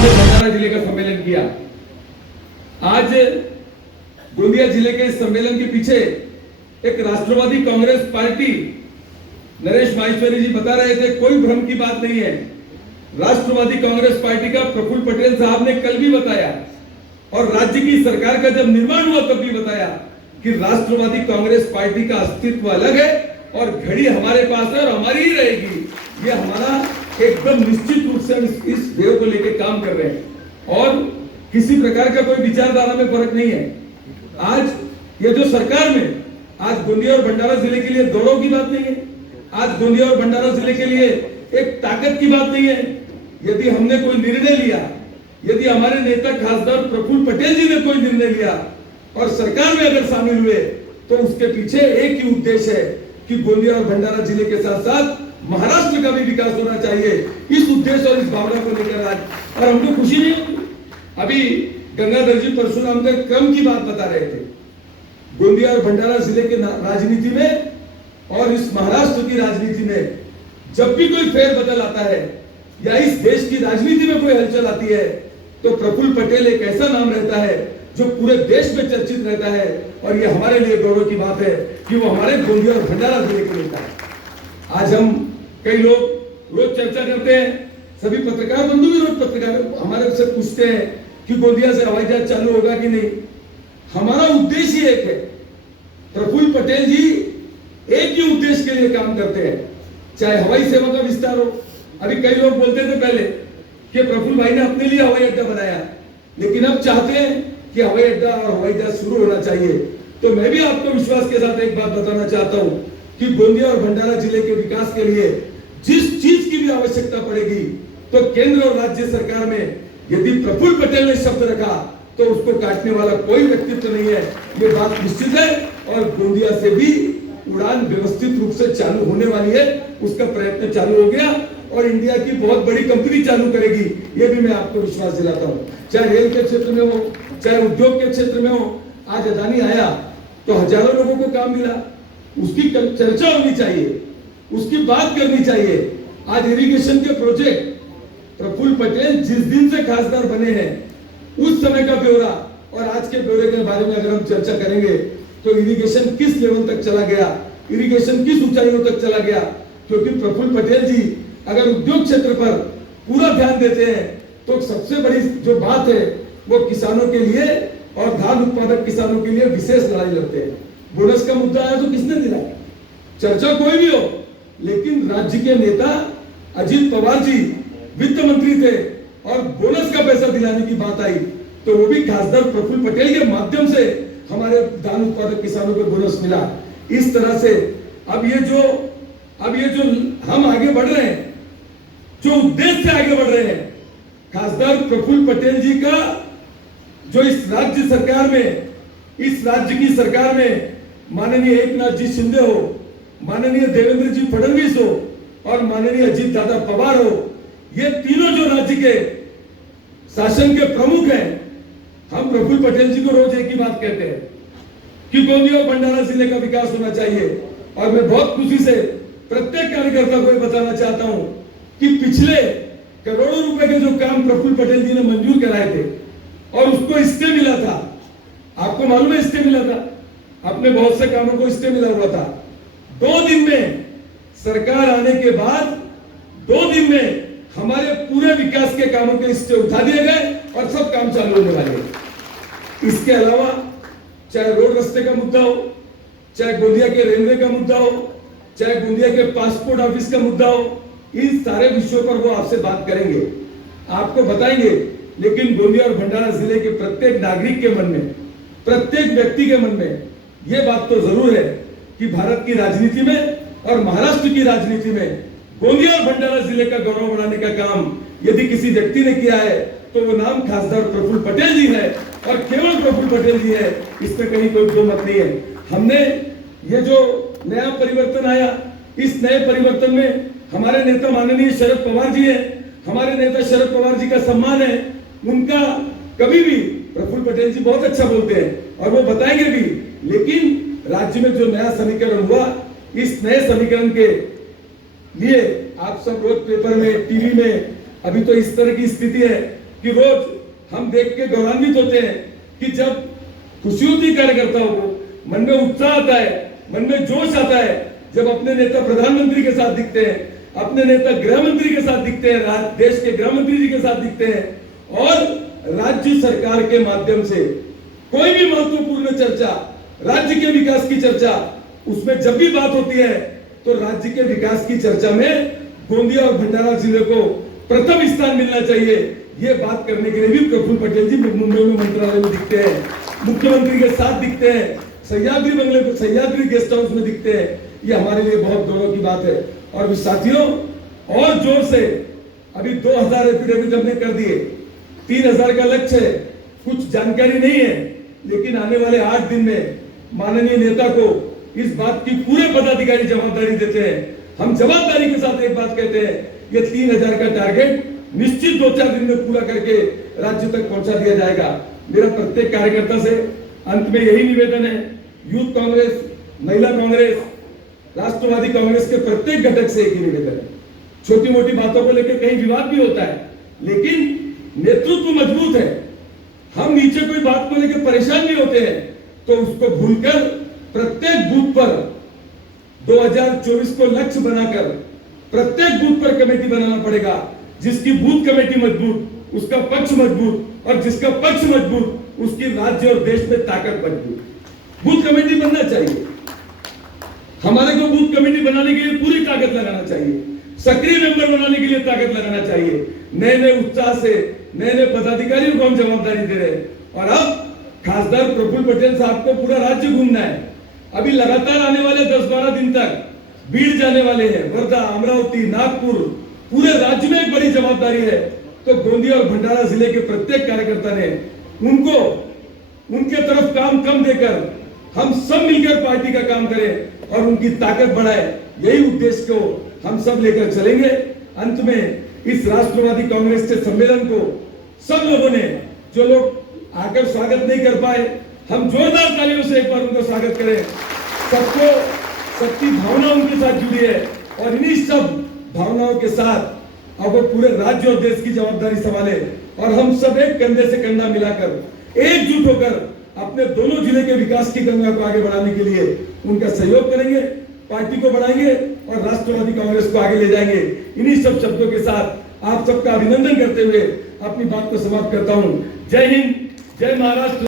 हमने भंडारा जिले का सम्मेलन किया। आज गोंदिया जिले के इस सम्मेलन के पीछे एक राष्ट्रवादी कांग्रेस पार्टी, नरेश माहेश्वरी जी बता रहे थे, कोई भ्रम की बात नहीं है। राष्ट्रवादी कांग्रेस पार्टी का प्रफुल्ल पटेल साहब ने कल भी बताया और राज्य की सरकार का जब निर्माण हुआ तब भी बताया कि राष्ट्रवादी कांग्रेस पार्टी का अस्तित्व अलग है और घड़ी हमारे पास है और हमारी ही रहेगी। ये हमारा एकदम निश्चित रूप से हम इस ध्येय को लेकर काम कर रहे हैं और किसी प्रकार का कोई विचारधारा में फर्क नहीं है। आज ये जो सरकार में आज गोंदिया और भंडारा जिले के लिए गौरव की बात नहीं है, आज गोंदिया और भंडारा जिले के लिए एक ताकत की बात नहीं है। यदि हमने कोई निर्णय लिया, यदि हमारे नेता खासदार प्रफुल्ल पटेल जी ने कोई निर्णय लिया और सरकार में अगर शामिल हुए तो उसके पीछे एक ही उद्देश्य है कि गोंदिया और भंडारा जिले के साथ साथ महाराष्ट्र का भी विकास होना चाहिए। इस उद्देश्य और इस भावना को लेकर आज और हमको खुशी नहीं होगी। अभी गंगाधर जी परशुराम के क्रम की बात बता रहे थे। गोंदिया और भंडारा जिले के राजनीति में और इस महाराष्ट्र की राजनीति में जब भी कोई फेरबदल आता है या इस देश की राजनीति में कोई हलचल आती है तो प्रफुल्ल पटेल एक ऐसा नाम रहता है जो पूरे देश में चर्चित रहता है और ये हमारे लिए गौरव की बात है कि वो हमारे गोंदिया और भंडारा जिले के नेता है। आज हम कई लोग रोज चर्चा करते हैं, सभी पत्रकार बंधु भी रोज पत्रकार हमारे से पूछते हैं कि गोंदिया से हवाई जहाज चालू होगा कि नहीं। हमारा उद्देश्य एक है, प्रफुल्ल पटेल जी एक ही उद्देश्य के लिए काम करते हैं, चाहे हवाई सेवा का विस्तार हो। अभी कई लोग बोलते थे पहले कि प्रफुल्ल भाई ने अपने लिए हवाई अड्डा बनाया, लेकिन अब चाहते हैं कि हवाई अड्डा और हवाई जहाज शुरू होना चाहिए। तो मैं भी आपको विश्वास के साथ एक बात बताना चाहता हूं कि गोंदिया और भंडारा जिले के विकास के लिए जिस चीज की भी आवश्यकता पड़ेगी तो केंद्र और राज्य सरकार में यदि प्रफुल्ल पटेल ने शब्द रखा तो उसको काटने वाला कोई व्यक्तित्व नहीं है। ये बात निश्चित है और गोंदिया से भी उड़ान व्यवस्थित रूप से चालू होने वाली है, उसका प्रयत्न चालू हो गया और इंडिया की बहुत बड़ी कंपनी चालू करेगी, ये भी मैं आपको विश्वास दिलाता हूँ। चाहे रेल के क्षेत्र में हो, चाहे उद्योग के क्षेत्र में हो। आज अदानी आया तो हजारों लोगों को काम मिला, उसकी चर्चा होनी चाहिए, उसकी बात करनी चाहिए। आज इरिगेशन के प्रोजेक्ट प्रफुल्ल पटेल जिस दिन से खासदार बने हैं उस समय का ब्यौरा और आज के ब्यौरे के बारे में अगर हम चर्चा करेंगे तो इरिगेशन किस लेवल तक चला गया, इरिगेशन किस ऊंचाइयों तक चला गया। क्योंकि प्रफुल्ल पटेल जी अगर उद्योग क्षेत्र पर पूरा ध्यान देते हैं तो सबसे बड़ी जो बात है वो किसानों के लिए और धान उत्पादक किसानों के लिए विशेष लड़ाई लड़ते हैं। बोनस का मुद्दा आया तो किसने दिलाया, चर्चा कोई भी हो, लेकिन राज्य के नेता अजित पवार जी वित्त मंत्री थे और बोनस का पैसा दिलाने की बात आई तो वो भी खासदार प्रफुल्ल पटेल के माध्यम से हमारे धान उत्पादक किसानों को बोनस मिला। इस तरह से अब ये जो हम आगे बढ़ रहे हैं, जो उद्देश्य से आगे बढ़ रहे हैं, खासदार प्रफुल्ल पटेल जी का जो इस राज्य सरकार में, इस राज्य की सरकार में माननीय एकनाथ जी शिंदे हो, माननीय देवेंद्र जी फडणवीस हो और माननीय अजित दादा पवार हो, ये तीनों जो राज्य के शासन के प्रमुख हैं, हम प्रफुल्ल पटेल जी को रोज एक ही बात कहते हैं कि गोंदिया और भंडारा जिले का विकास होना चाहिए। और मैं बहुत खुशी से प्रत्येक कार्यकर्ता को बताना चाहता हूं कि पिछले करोड़ों रुपए के जो काम प्रफुल्ल पटेल जी ने मंजूर कराए थे और उसको स्टे मिला था, आपको मालूम है स्टे मिला था, अपने बहुत से कामों को स्टे मिला हुआ था। 2 दिन में सरकार आने के बाद 2 दिन में हमारे पूरे विकास के कामों के स्टे उठा दिए गए और सब काम चालू होने वाले हैं। इसके अलावा चाहे रोड रास्ते का मुद्दा हो, चाहे गोंदिया के रेलवे का मुद्दा हो, चाहे गोंदिया के पासपोर्ट ऑफिस का मुद्दा हो, इन सारे विषयों पर वो आपसे बात करेंगे, आपको बताएंगे। लेकिन गोंदिया और भंडारा जिले के प्रत्येक नागरिक के मन में, प्रत्येक व्यक्ति के मन में ये बात तो जरूर है कि भारत की राजनीति में और महाराष्ट्र की राजनीति में गोंदिया और भंडारा जिले का गौरव बढ़ाने का काम यदि किसी व्यक्ति ने किया है तो वो नाम खासदार प्रफुल्ल पटेल जी है और केवल प्रफुल्ल पटेल जी है, इसमें कहीं कोई दो मत नहीं है। हमने ये जो नया परिवर्तन आया, इस नए परिवर्तन में हमारे नेता माननीय शरद पवार जी हैं, हमारे नेता शरद पवार जी का सम्मान है, उनका कभी भी प्रफुल्ल पटेल जी बहुत अच्छा बोलते हैं और वो बताएंगे भी। लेकिन राज्य में जो नया समीकरण हुआ, इस नए समीकरण के लिए आप सब रोज पेपर में, टीवी में, अभी तो इस तरह की स्थिति है कि रोज हम देख के गौरवान्वित होते हैं कि जब खुशी होती है कार्यकर्ताओं को, मन में उत्साह आता है, मन में जोश आता है, जब अपने नेता प्रधानमंत्री के साथ दिखते हैं, अपने नेता गृह मंत्री के साथ दिखते हैं, देश के गृह मंत्री जी के साथ दिखते हैं और राज्य सरकार के माध्यम से कोई भी महत्वपूर्ण चर्चा, राज्य के विकास की चर्चा, उसमें जब भी बात होती है तो राज्य के विकास की चर्चा में गोंदिया और भंडारा जिले को प्रथम स्थान मिलना चाहिए। ये बात करने के लिए भी प्रफुल्ल पटेल जी मुंबई में मंत्रालय में दिखते हैं, मुख्यमंत्री के साथ दिखते हैं, सह्याद्री बंगले को सह्याद्री गेस्ट हाउस में दिखते हैं। ये हमारे लिए बहुत गौरव की बात है। और भी साथियों, और जोर से अभी 2000 एफिडेविट हमने कर दिए, 3000 का लक्ष्य है। कुछ जानकारी नहीं है, लेकिन आने वाले 8 दिन में माननीय नेता को इस बात की पूरे पदाधिकारी जवाबदारी देते हैं। हम जवाबदारी के साथ एक बात कहते हैं, ये 3000 का टारगेट निश्चित 2-4 दिन में पूरा करके राज्य तक पहुंचा दिया जाएगा। मेरा प्रत्येक कार्यकर्ता से अंत में यही निवेदन है, यूथ कांग्रेस, महिला कांग्रेस, राष्ट्रवादी कांग्रेस के प्रत्येक घटक से एक ही निवेदन है। छोटी मोटी बातों को लेकर कहीं विवाद भी होता है, लेकिन नेतृत्व मजबूत है। हम नीचे कोई बात को लेकर परेशान नहीं होते हैं, तो उसको भूलकर प्रत्येक बूथ पर 2024 को लक्ष्य बनाकर प्रत्येक बूथ पर कमेटी बनाना पड़ेगा। जिसकी बूथ कमेटी मजबूत, उसका पक्ष मजबूत, और जिसका पक्ष मजबूत, उसकी राज्य और देश में ताकत मजबूत। बूथ कमेटी बनना चाहिए। हमारे को बूथ कमेटी बनाने के लिए पूरी ताकत लगाना चाहिए, सक्रिय मेंबर बनाने के लिए ताकत लगाना चाहिए। नए नए उत्साह से नए नए पदाधिकारियों को हम जवाबदारी दे रहे हैं। और अब खासदार प्रफुल्ल पटेल साहब को पूरा राज्य घूमना है। अभी लगातार आने वाले 10-12 दिन तक बीड़ जाने वाले हैं, वर्धा, अमरावती, नागपुर, पूरे राज्य में एक बड़ी जवाबदारी है। तो गोंदिया और भंडारा जिले के प्रत्येक कार्यकर्ता ने उनको उनके तरफ काम कम देकर हम सब मिलकर पार्टी का काम करें और उनकी ताकत बढ़ाए। यही उद्देश्य को हम सब लेकर चलेंगे। अंत में इस राष्ट्रवादी कांग्रेस के सम्मेलन को सब लोगों ने, जो लोग आकर स्वागत नहीं कर पाए, हम जोरदार तालियों से एक बार उनका स्वागत करें। सबको, सबकी भावना उनके साथ जुड़ी है और इन्हीं सब भावनाओं के साथ अब वो पूरे राज्य और देश की जवाबदारी संभाले और हम सब एक कंधे से कंधा मिलाकर एकजुट होकर अपने दोनों जिले के विकास की गंगा को आगे बढ़ाने के लिए उनका सहयोग करेंगे, पार्टी को बढ़ाएंगे और राष्ट्रवादी कांग्रेस को आगे ले जाएंगे। इन्हीं सब शब्दों के साथ आप सबका अभिनंदन करते हुए अपनी बात को समाप्त करता हूं। जय हिंद, जय महाराष्ट्र।